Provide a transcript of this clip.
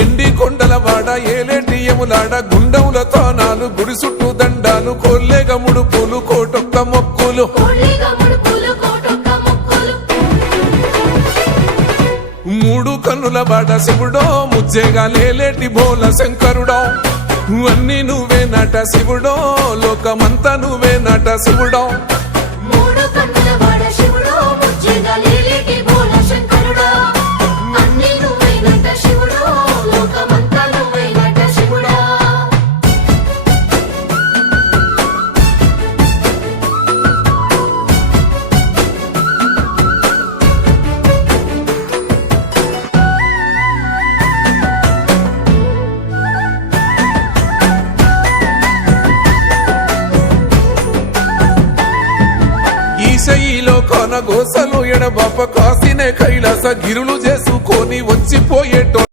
ఎండి కొండల వాడ ఏలేటి యములాడ గుండముల తానాలు గుడి చుట్టూ దండాలు కోల్లేగ ముడుపులు కోటొక్క మొక్కులు మూడు కన్నుల బాడ శివుడో ముజ్జేగా లేలేటి బోల శంకరుడో అన్ని నువ్వే నట శివుడో లోకమంతా నువ్వే నట శివుడో ఈశయిలో కొన గోసలు ఎడబాప కాసినే కైలాస గిరులు చేసుకొని వచ్చిపోయేటో